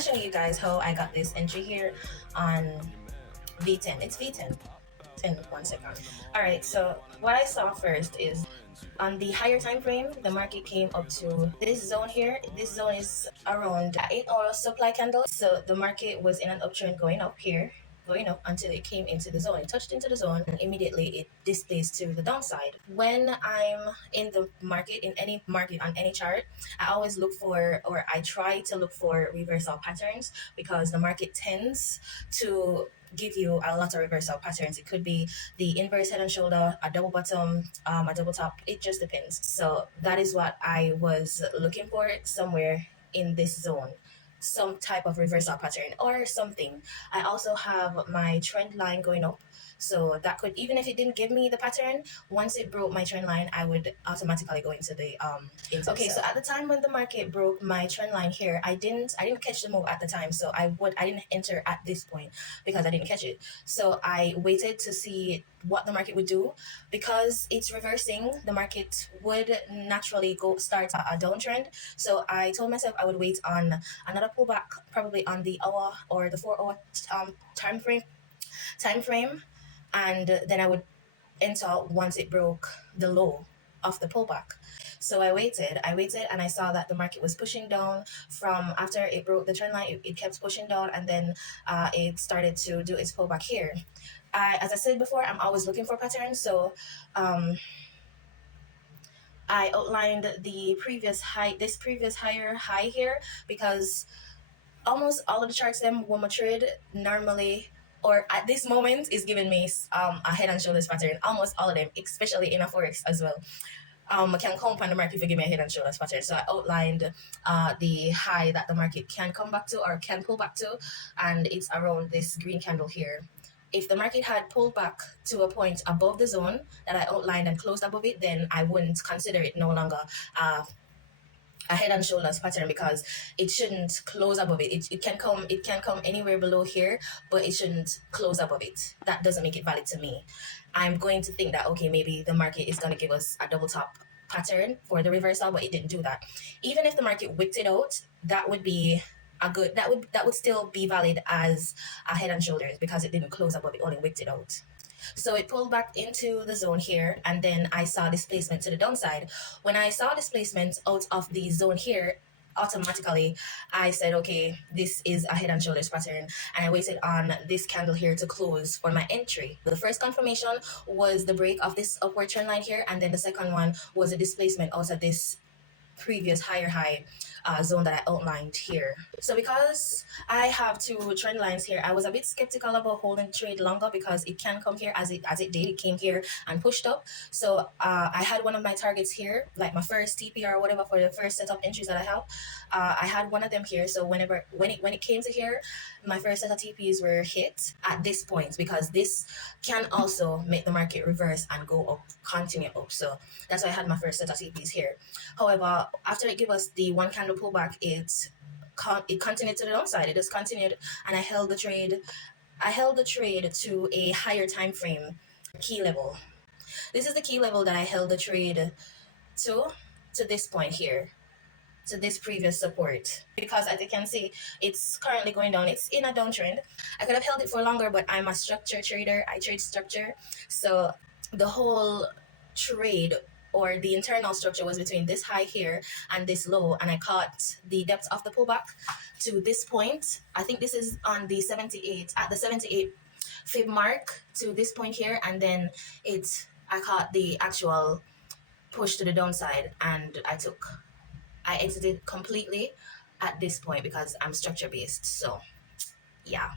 I'll show you guys how I got this entry here on V10. It's V10. 1 second. All right, so what I saw first is on the higher time frame, the market came up to this zone here. This zone is around 8-hour supply candle. So the market was in an uptrend going up here, going up until it came into the zone. It touched into the zone and immediately it displays to the downside. When I'm in the market, in any market on any chart, I always look for, or I try to look for reversal patterns, because the market tends to give you a lot of reversal patterns. It could be the inverse head and shoulder, a double bottom, a double top. It just depends. So that is what I was looking for, somewhere in this zone, some type of reversal pattern or something. I also have my trend line going up, so that could, even if it didn't give me the pattern, once it broke my trend line, I would automatically go into the okay. So at the time when the market broke my trend line here, I didn't catch the move at the time, so I didn't enter at this point because I didn't catch it. So I waited to see what the market would do. Because it's reversing, the market would naturally start a downtrend. So I told myself I would wait on another pullback, probably on the hour or the 4-hour time frame, and then I would enter once it broke the low of the pullback. So I waited and I saw that the market was pushing down. From after it broke the trend line, it kept pushing down, and then it started to do its pullback here. As I said before, I'm always looking for patterns. So I outlined the previous high, this previous higher high here, because almost all of the charts them were trade normally, or at this moment, is giving me a head and shoulders pattern. Almost all of them, especially in a forex as well. I can count on the market if you give me a head and shoulders pattern. So I outlined the high that the market can come back to or can pull back to, and it's around this green candle here. If the market had pulled back to a point above the zone that I outlined and closed above it, then I wouldn't consider it no longer a head and shoulders pattern, because it shouldn't close above it. It can come anywhere below here, but it shouldn't close above it. That doesn't make it valid to me. I'm going to think that, okay, maybe the market is going to give us a double top pattern for the reversal, but it didn't do that. Even if the market wicked it out, that would be a good, that would still be valid as a head and shoulders, because it didn't close above it, only wicked it out. So it pulled back into the zone here, and then I saw displacement to the downside. When I saw displacement out of the zone here, automatically I said, okay, this is a head and shoulders pattern, and I waited on this candle here to close for my entry. The first confirmation was the break of this upward trend line here, and then the second one was a displacement out of this previous higher high zone that I outlined here. So because I have two trend lines here, I was a bit skeptical about holding trade longer, because it can come here as it did. It came here and pushed up. So I had one of my targets here, like my first TP or whatever for the first set of entries that I have. I had one of them here. So when it came to here, my first set of TPs were hit at this point, because this can also make the market reverse and go up, continue up. So that's why I had my first set of TPs here. However, after it gave us the one candle pullback, it continued to the downside. It just continued, and I held the trade. I held the trade to a higher time frame key level. This is the key level that I held the trade to this point here, to this previous support, because as you can see, it's currently going down. It's in a downtrend. I could have held it for longer, but I'm a structure trader. I trade structure. So the whole trade, or the internal structure, was between this high here and this low, and I caught the depth of the pullback to this point. I think this is on the 78, at the 78 fib mark to this point here, and then I caught the actual push to the downside, and I exited completely at this point, because I'm structure based. So yeah.